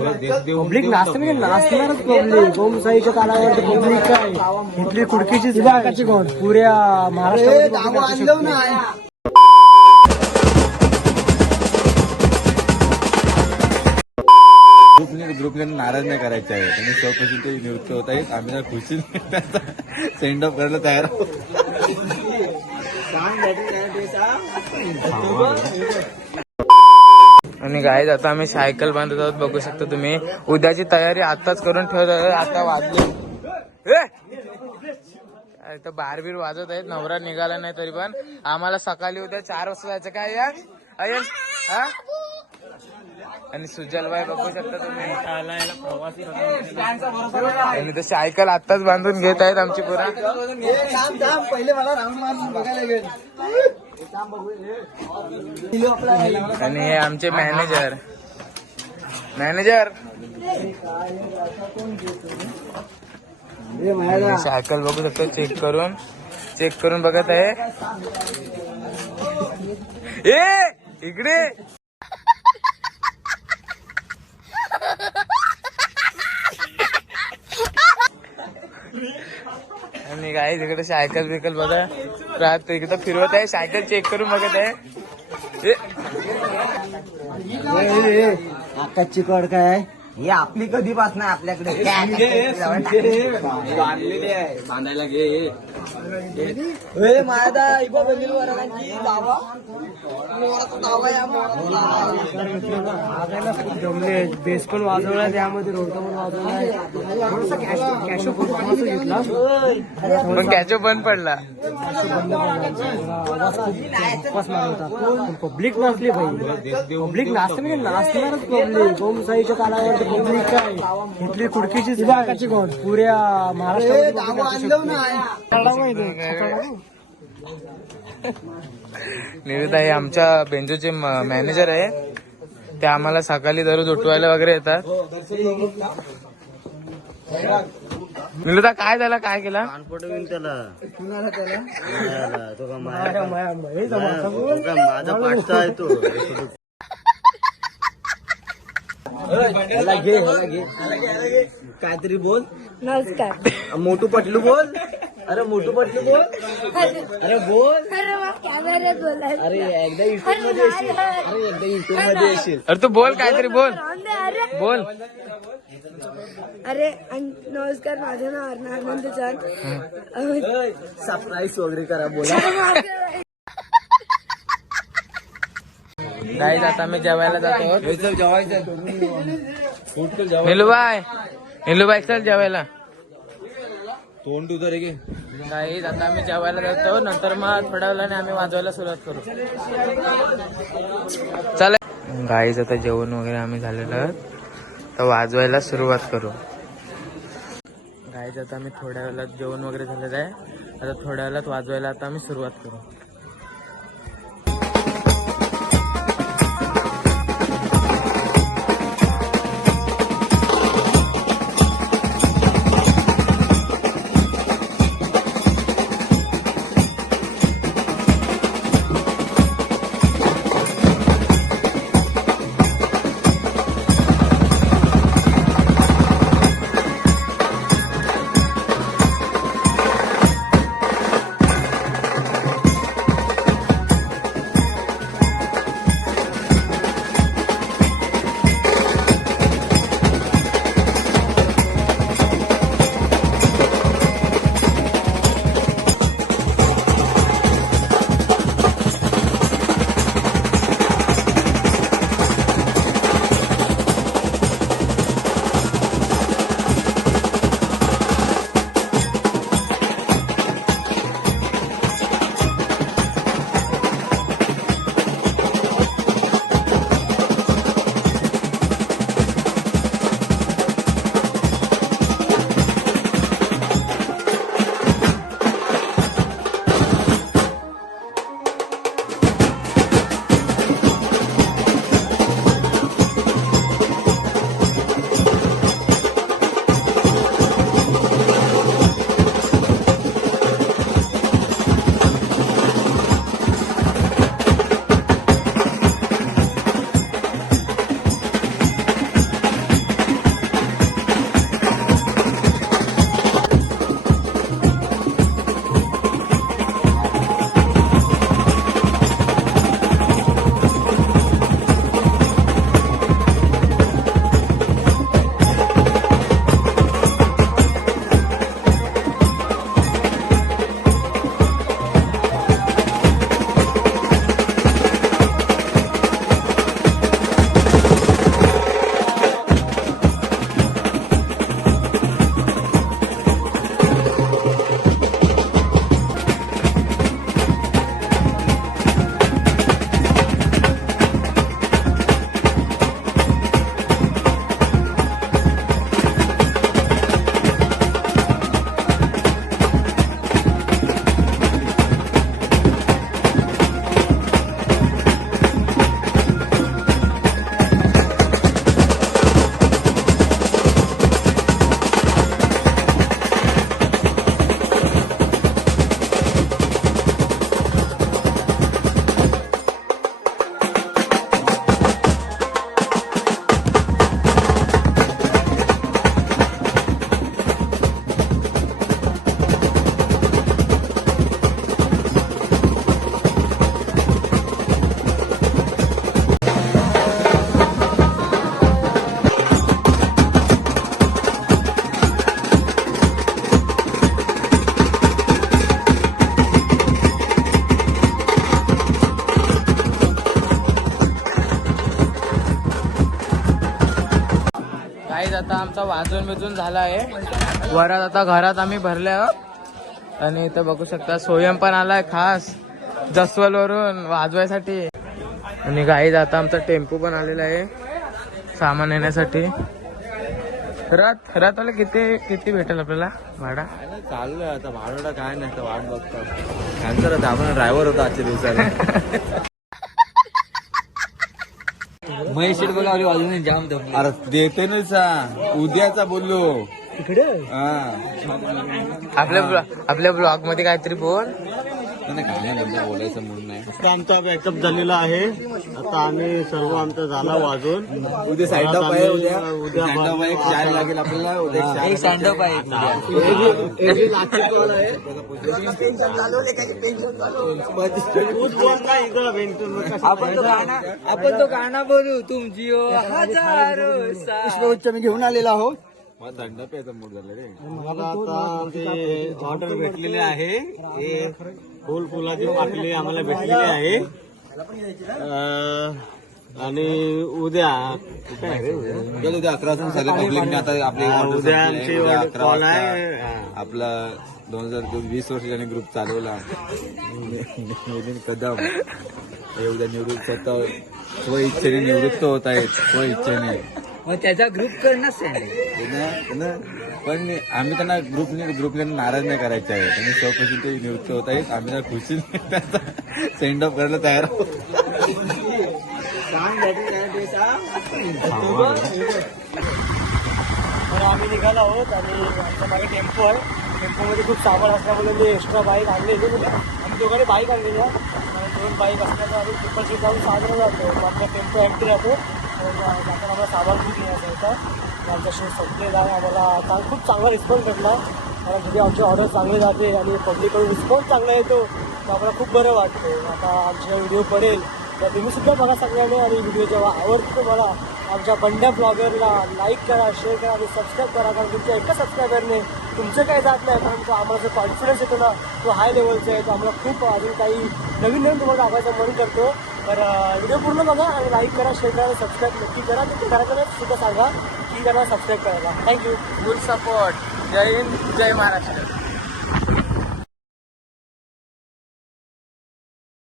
Public नाचते म्हणजे नाचणारच public. ओमसाईच्या कानावर पब्लिक काय इथली कुडकीचीच बाकाची कोण पुऱ्या महाराष्ट्रात. ग्रुपने नाराज नाही करायचं आहे. त्यांनी स्वपासून ते निवृत्त होत आहेत. आम्ही ना खुशी सेंड ऑफ करायला तयार आहोत. आणि गाईज आता आम्ही सायकल बांधत आहोत. बघू शकता तुम्ही. उद्याची तयारी आताच करून ठेवत. आता वाजले तर बारबीर वाजवत आहेत. नवरा निघाला नाही तरी पण आम्हाला सकाळी उद्या 4 वाजता जायचं. काय या अयन हा. आणि सुजलबाई बघू शकता तुम्ही. आणि तर सायकल आत्ताच बांधून घेत आहेत आमची पुरा. पहिले मला राऊंड मारून बघायला गेल. आणि हे आमचे मॅनेजर सायकल बघू शकतो. चेक करून बघत आहे. ए इकडे आणि काय तिकडे सायकल बिकल बघा. रात इकडे फिरवत आहे. सायकल चेक करून बघत आहे. आकाशची कड काय हे आपली कधीपासून आहे आपल्याकडे बांधलेली आहे. बांधायला घे. जमले. बेस पण वाजवला त्यामध्ये रोडा पण वाजवलाय. थोडासा कॅशो घेतला पण कॅचो बंद पडला. पब्लिक नाचली पाहिजे. पब्लिक नाचते म्हणजे नाचणारच पब्लिक. ओमसाईच्या कानावर पब्लिक काय इथली कुडकीचीच बाकाची कोण पुऱ्या निवेदा हे आमच्या बेंजोचे मॅनेजर आहे. ते आम्हाला सकाळी दररोज उठवायला वगैरे येतात. निवेदा काय झाला काय केला. माझा पाठचा आहे तो. काहीतरी बोल. नमस्कार. मोठू पटलू बोल. अरे मोठू पटलू बोल. अरे बोल. कॅमेऱ्यात बोलायचं. अरे एकदा युट्यूब मध्ये येशील. अरे एकदा युट्यूब मध्ये येशील. अरे तू बोल काहीतरी बोल. बोल. अरे नमस्कार. माझं नाव आनंद चांद. सरप्राईज वगैरे करा बोला. गाईज आता आम्ही जेवायला जातो. निलूबाई चल जेवायला. तोंड उधर आहे. गाईज आता आम्ही जेवायला जातो. नंतर मग थोड्या वेळाने आम्ही वाजवायला सुरुवात करू. चला गाईज आता जेवण वगैरे आम्ही झालेलं आहोत. तर वाजवायला सुरुवात करू. गाईज आता आम्ही थोड्या वेळात जेवण वगैरे झालेलं आहे. आता थोड्या वेळात वाजवायला आता आम्ही सुरुवात करू. गाईज आता आमचा वाजून बिजून झाला आहे. वरात आता घरात आम्ही भरले आहोत आणि इथं बघू शकता सोयम पण आलाय खास जसवल वरून वाजवायसाठी. आणि गाईज आता आमचा टेम्पो पण आलेला आहे सामान नेण्यासाठी. रातवाला किती भेटेल आपल्याला भाडा? चालू आहे आता भाडोडा काय नाही आता वाट बघतो. त्यांचं आपण ड्रायव्हर होता आजच्या दिवसाला. महेश शेट बघा वाजून जाम दमले. अरे देते ना सा उद्याचा बोललो. इकडे हा आपल्या ब्लॉग मध्ये काहीतरी बोल. नाही काय नाही बोलायचं म्हणून नाही. आमचा बॅकअप झालेला आहे. आता आम्ही सर्व आमचा झाला वाजून. उद्या साईड ऑफ आहे. उद्या साईड ऑफ आहे. 4 लागेल आपल्याला उद्या. एक स्टँडअप आहे आपण तो गाणं बोलू तुमची हजारो पुष्पगुच्छ मी घेऊन आलेला आहोत. मला थंड प्यायचा मूड झाला रे. मला आता ते ऑर्डर भेटलेले आहे. हे फुलाची पाटली आम्हाला भेटलेली आहे. आणि उद्या चल उद्या 11 वाजता सगळे पब्लिकने आता आपली उद्या आमची उद्या 11 कॉल वाजता आहे. आपला 2020 वर्षाने ग्रुप चालवला नितीन कदम हे उद्या निवृत्त स्वतः स्वइच्छेने निवृत्त होत आहेत. स्वइच्छेने मग त्याचा ग्रुप कर ना सेंड. पण आम्ही त्यांना ग्रुपने नाराज नाही करायचे आहे. त्यांनी स्वखुशी ते निवृत्त होत आहेत. आम्ही त्यांना खुशीने त्यांचा सेंड ऑफ करायला तयार आहोत. तर आम्ही निघालो आहोत आणि आमच्या मागे टेम्पो आहे. टेम्पोमध्ये खूप सामान असल्यामुळे मी एक्स्ट्रा बाईक आणलेली. आम्ही दोघांनी बाईक आणलेली आहे. 2 बाईक असल्यामुळे आम्ही सुपर सीट जाऊन साजरा जातो. आमचा टेम्पो एम्प्टी राहतो. जाताना आम्हाला सामान खूप घेण्याचं होतं. आमचा शो संपलेला आहे. आम्हाला खूप चांगला रिस्पॉन्स भेटला. कारण जेव्हा आमची ऑर्डर चांगली जाते आणि पब्लिककडून रिस्पॉन्स चांगला येतो तर आम्हाला खूप बरं वाटतं. आता आमचा व्हिडिओ पडेल तर तुम्हीसुद्धा बघा सगळ्यांनी. आणि व्हिडिओ जेव्हा आवडतो तुम्हाला आमच्या बंड्या ब्लॉगरला लाईक करा, शेअर करा आणि सबस्क्राईब करा. कारण तुमच्या एका सबस्क्रायबरने तुमचं काही जात नाही. परंतु आम्हाला जो कॉन्फिडन्स येतो ना तो हाय लेवलचा आहे. तो आम्हाला खूप अजून काही नवीन तुम्हाला दाखवायचं मन करतो. तर व्हिडिओ पूर्ण बघा आणि लाईक करा, शेअर करा आणि सबस्क्राईब नक्की करा. तुम्ही घराकडे सुद्धा सांगा की त्यांना सबस्क्राईब करायला. थँक्यू. Full support. जय हिंद, जय महाराष्ट्र.